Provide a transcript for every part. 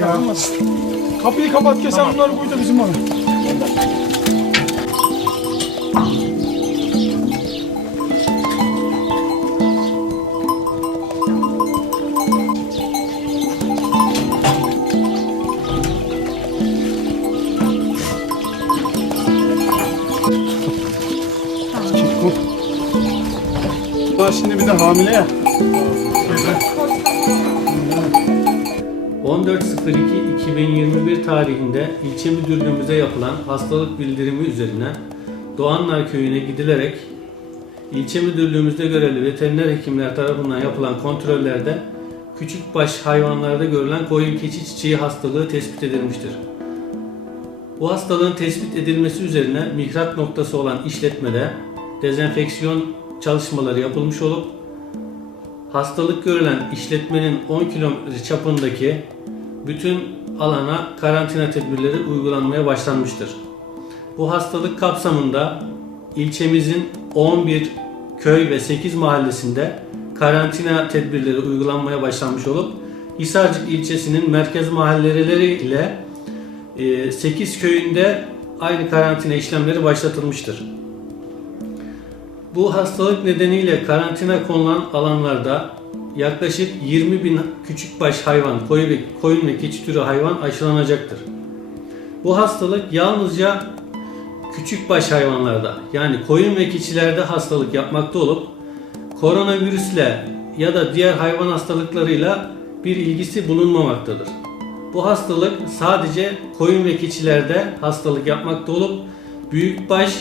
ya. Kapıyı kapat ki sen bunları koy da bizim bana. Şimdi bir de hamile ya. 14.02.2021 tarihinde ilçe müdürlüğümüze yapılan hastalık bildirimi üzerine Doğanlar Köyü'ne gidilerek ilçe müdürlüğümüzde görevli veteriner hekimler tarafından yapılan kontrollerde küçükbaş hayvanlarda görülen koyun keçi çiçeği hastalığı tespit edilmiştir. Bu hastalığın tespit edilmesi üzerine mihrak noktası olan işletmede dezenfeksiyon çalışmaları yapılmış olup hastalık görülen işletmenin 10 kilometre çapındaki bütün alana karantina tedbirleri uygulanmaya başlanmıştır. Bu hastalık kapsamında ilçemizin 11 köy ve 8 mahallesinde karantina tedbirleri uygulanmaya başlanmış olup Hisarcık ilçesinin merkez mahalleleri ile 8 köyünde aynı karantina işlemleri başlatılmıştır. Bu hastalık nedeniyle karantina konulan alanlarda yaklaşık 20 bin küçükbaş hayvan, koyun ve, koyun ve keçi türü hayvan aşılanacaktır. Bu hastalık yalnızca küçükbaş hayvanlarda yani koyun ve keçilerde hastalık yapmakta olup koronavirüsle ya da diğer hayvan hastalıklarıyla bir ilgisi bulunmamaktadır. Bu hastalık sadece koyun ve keçilerde hastalık yapmakta olup büyükbaş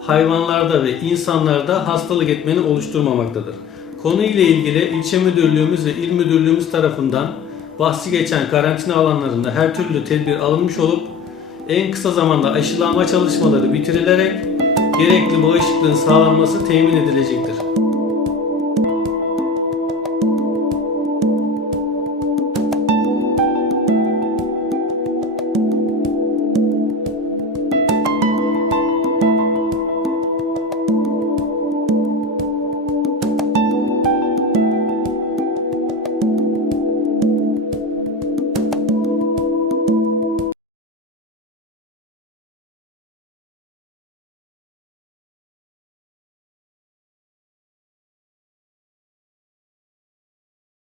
hayvanlarda ve insanlarda hastalık etmeni oluşturmamaktadır. Konu ile ilgili ilçe müdürlüğümüz ve il müdürlüğümüz tarafından bahsi geçen karantina alanlarında her türlü tedbir alınmış olup en kısa zamanda aşılanma çalışmaları bitirilerek gerekli bağışıklığın sağlanması temin edilecektir.